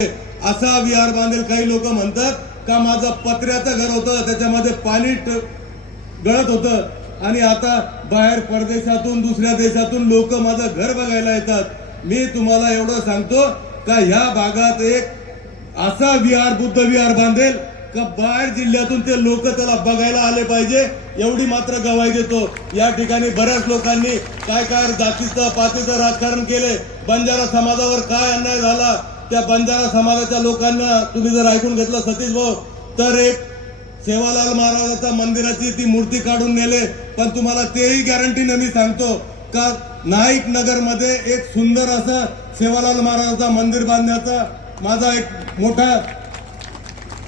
असा विहार बांधेल। काही लोक म्हणतात का माझं पत्र्याचं घर होतं, त्याच्यामध्ये पाणी गळत होतं आणि आता बाहेर परदेशातून दुसऱ्या देशातून लोक माझं घर बघायला येतात। मी तुम्हाला एवढं सांगतो का ह्या भागात एक असा विहार, बुद्ध विहार बांधेल का बाहेर जिल्ह्यातून ते लोक त्याला बघायला आले पाहिजे, एवढी मात्र गवाही देतो। या ठिकाणी बऱ्याच लोकांनी काय जातीचं पातीचं राजकारण केले, बंजारा समाजावर काय अन्याय झाला, त्या बंजारा समाजाच्या लोकांना तुम्ही जर ऐकून घेतलं सतीश भाऊ, तर एक सेवालाल महाराजांच्या मंदिराची ती मूर्ती काढून नेले। पण तुम्हाला तेही गॅरंटीने मी सांगतो का नाईक नगर मध्ये एक सुंदर असं सेवालाल महाराजांचं मंदिर बांधण्याचा माझा एक मोठा,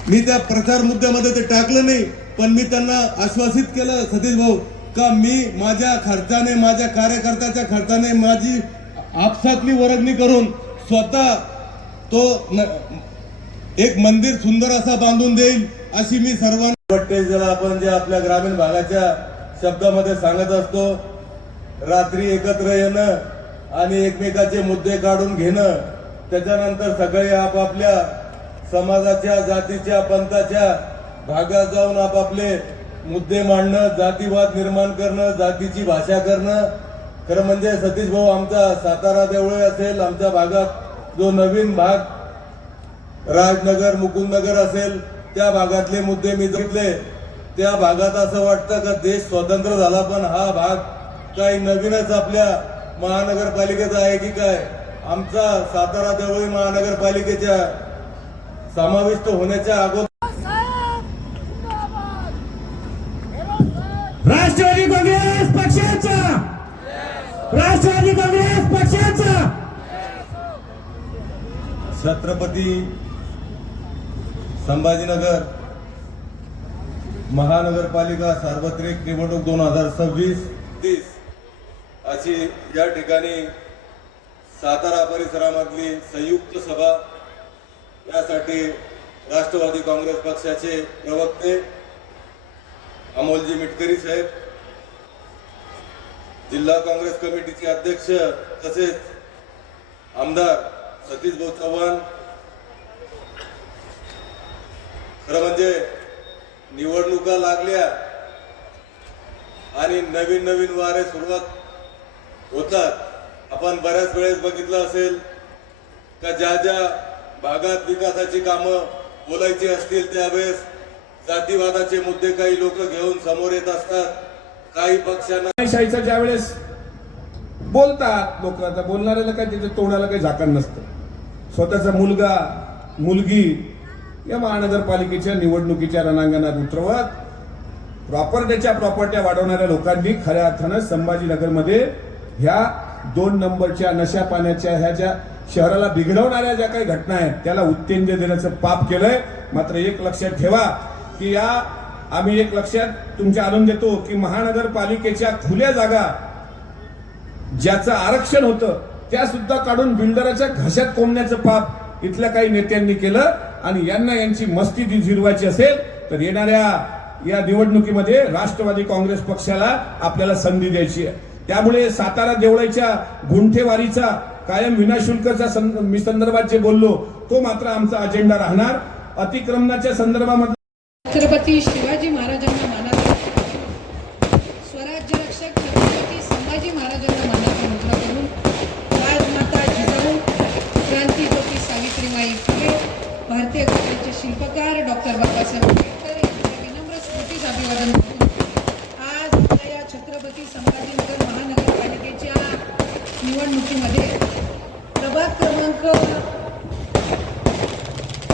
मी त्या प्रचार मुद्द्यामध्ये ते टाकलं नाही, पण मी त्यांना आश्वासित केलं सतीश भाऊ का मी माझ्या खर्चाने, माझ्या कार्यकर्त्याच्या खर्चाने माझी आपसातली वर्गणी करून स्वतः तो एक मंदिर सुंदर असा बांधून देईल अशी मी सर्वांना वाटते। ज्याला आपण जे आपल्या ग्रामीण भागाच्या शब्दामध्ये सांगत असतो, रात्री एकत्र येणं आणि एकमेकाचे मुद्दे काढून घेणं, त्याच्यानंतर सगळे आपापल्या समाजाच्या, जातीच्या, पंथाच्या भागात जाऊन आपापले मुद्दे मांडणं, जातीवाद निर्माण करणं, जातीची भाषा करणं। खरं म्हणजे सतीश भाऊ, आमचा सातारा देवळे असेल, आमच्या भागात जो नवीन भाग राजनगर, मुकुंदनगर असेल, त्या भागातले मुद्दे मी घेतले। त्या भागात असं वाटतं का देश स्वतंत्र झाला, पण हा भाग काही नवीनच आपल्या महानगरपालिकेचा आहे की काय। आमचा सातारा देवळी महानगरपालिकेच्या समाविष्ट होण्याच्या अगोदर राष्ट्रवादी काँग्रेस पक्षाचा, राष्ट्रवादी काँग्रेस पक्षाचा छत्रपती संभाजीनगर महानगरपालिका सार्वत्रिक निवडणूक 2026-30 अशी या ठिकाणी सातारा परिसरामधली संयुक्त सभा, यासाठी राष्ट्रवादी काँग्रेस पक्षाचे प्रवक्ते अमोलजी मिटकरी साहेब, जिल्हा काँग्रेस कमिटीचे अध्यक्ष तसेच आमदार सतीश भाऊ चव्हाण। खरं म्हणजे निवडणुका लागल्या आणि नवीन नवीन वारे सुरुवात होतात। आपण बऱ्याच वेळेस बघितलं असेल का ज्या ज्या भागात विकासाची कामं बोलायची असतील त्यावेळेस जातीवादाचे मुद्दे काही लोक घेऊन समोर येत असतात। काही पक्षांना शाहीचा ज्या वेळेस बोलतात लोक, आता बोलणाऱ्याला काय त्याच्या तोंडाला काही झाकण नसतं। स्वतःचा मुलगा मुलगी या महानगरपालिकेच्या निवडणुकीच्या रणांगणात उतरवत प्रॉपर्टीच्या प्रॉपर्ट्या वाढवणाऱ्या लोकांनी खऱ्या अर्थानं संभाजीनगरमध्ये ह्या 2 नंबरच्या नशा पाण्याच्या ह्या ज्या शहराला बिघडवणाऱ्या ज्या काही घटना आहेत त्याला उत्तेजन देण्याचं पाप केलंय। मात्र एक लक्षात ठेवा की आम्ही एक लक्षात तुमच्या आणून देतो की महानगरपालिकेच्या खुल्या जागा ज्याचं आरक्षण होतं त्या सुद्धा काढून बिल्डराच्या घशात कोंबण्याचं पाप इथल्या काही नेत्यांनी केलं। आणि यांची मस्ती जिरवायची असेल तर येणाऱ्या या निवडणुकीमध्ये राष्ट्रवादी काँग्रेस पक्षाला आपल्याला संधी द्यायची आहे। त्यामुळे सातारा देवळाच्या गुंठेवारीचा कायम विनाशुल्कच्या संदर्भात जे बोललो तो मात्र आमचा अजेंडा राहणार। अतिक्रमणाच्या संदर्भामध्ये छत्रपती शिवाजी महाराजांना मानाचा, स्वराज्य रक्षक छत्रपती संभाजी महाराजांना मानाचा मुद्रा करून राजमाता जिजाऊ, क्रांतीज्योती सावित्रीबाई फुले, भारतीय घटनेचे शिल्पकार डॉक्टर बाबासाहेब आंबेडकर यांच्या विनम्र स्मृतीस अभिवादन करून आज आपल्या या छत्रपती संभाजीनगर महानगरपालिकेच्या निवडणुकीमध्ये प्रभाग क्रमांक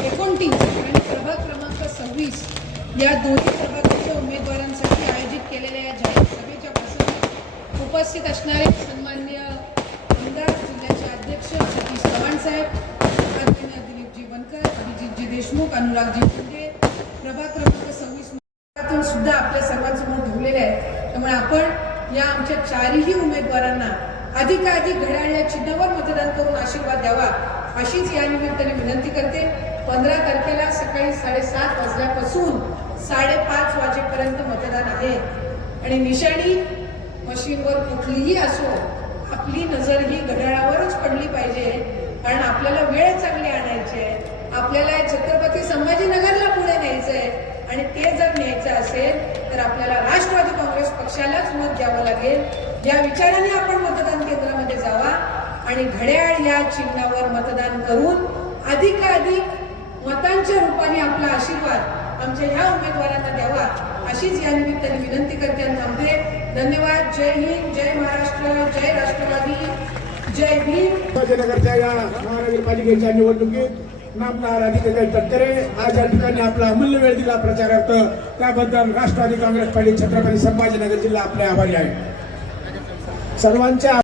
29 आणि प्रभाग क्रमांक 26 या दोन्ही प्रभागाच्या उमेदवारांसाठी आयोजित केलेल्या या जाहीर सभेच्या प्रसंगी उपस्थित असणारे सन्माननीय आमदार, जिल्ह्याचे अध्यक्ष सतीश चव्हाण साहेब, आदरणीय दिलीपजी बनकर, अभिजितजी देशमुख, अनुरागजी शिंदे, प्रभाग क्रमांक 26 तून सुद्धा आपल्या सर्वांसमोर ठेवलेले आहे। त्यामुळे आपण या आमच्या 4ही उमेदवारांना अधिकाधिक घड्याळ या चिन्हावर मतदान करून आशीर्वाद द्यावा अशीच या निमित्ताने विनंती करते। 15 तारखेला सकाळी 7:30 वाजल्यापासून 5:30 वाजेपर्यंत मतदान आहे आणि निशाणी मशीनवर कुठलीही असो, आपली नजर ही घड्याळावरच पडली पाहिजे कारण आपल्याला वेळ चांगली आणायची आहे, आपल्याला छत्रपती संभाजीनगरला पुढे न्यायचं आहे आणि ते जर न्यायचं असेल तर आपल्याला राष्ट्रवादी काँग्रेस पक्षालाच मत द्यावं लागेल. या विचाराने आपण मतदान केंद्रामध्ये जावा आणि घड्याळ या चिन्हावर मतदान करून अधिकाधिक मतांच्या रूपाने आपला आशीर्वाद आमच्या ह्या उमेदवारांना द्यावा अशीच या निमित्ताने विनंती करते आणि थांबते. धन्यवाद. जय हिंद, जय महाराष्ट्र, जय राष्ट्रवादी, जय भीम. संभाजीनगरच्या या महानगरपालिकेच्या निवडणुकीत नामदार अधिकारी तटकरे आज या ठिकाणी आपला अमूल्य वेळ दिला प्रचारार्थ. त्याबद्दल राष्ट्रवादी काँग्रेस पार्टी छत्रपती संभाजीनगर जिल्हा आपले आभारी आहे. सर्वांच्या